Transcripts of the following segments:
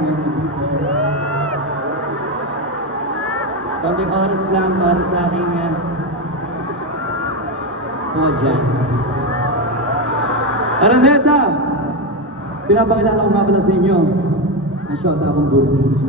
kuya mo dito. Konting oras lang para sa aking kuha dyan. Araneta! Pinapakilala ko nga pala sa inyo. Ang shot akong burgis.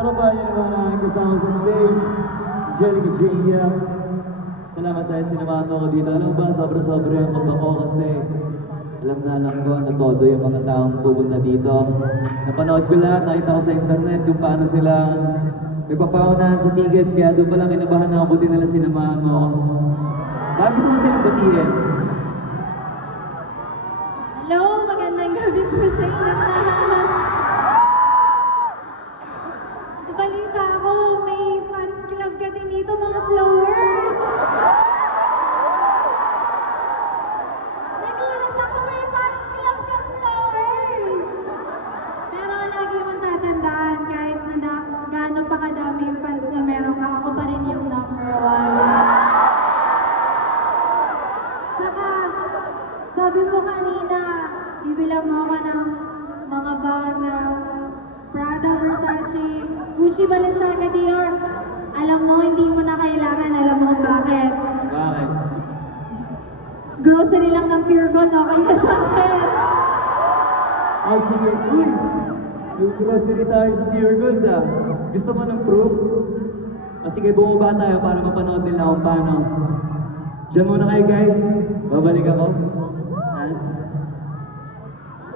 Palabayan naman ang aking kasama sa stage, Angelica Gia. Salamat dahil sinamahan mo ako dito. Alam mo ba, sobra-sobra yung kaba ko kasi alam ko na todo yung mga taong pupunta dito. Napanood ko lahat, nakita ko sa internet kung paano sila nagpapaunahan sa ticket, kaya doon palang kinabahan ako, buti nila sinamahan mo. Bakit gusto mo silang batiin? Hello, magandang gabi po sa inyong lahat. Balita ko, may fans club ka din dito, mga flowers. Nagulat ako, may fans club ka, flowers. Pero lagi mong tatandaan, kahit na gaano pa kadami yung fans na meron ka, ako pa rin yung number one. Tsaka, sabi mo kanina, bibilang mo ako ng mga bag na Prada, Versace, Gucci, Balenciaga, Dior. Alam mo, hindi mo na kailangan. Alam mo kung bakit. Bakit? Grocery lang ng Pure Gold, okay na sa akin. Ay, sige. Uy! Yung grocery tayo sa Pure Gold Gusto mo ng proof? O sige, bumaba tayo para mapanood nila kung paano. Diyan muna kayo guys. Babalik ako. At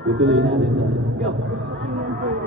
tutuloy natin to. Let's go!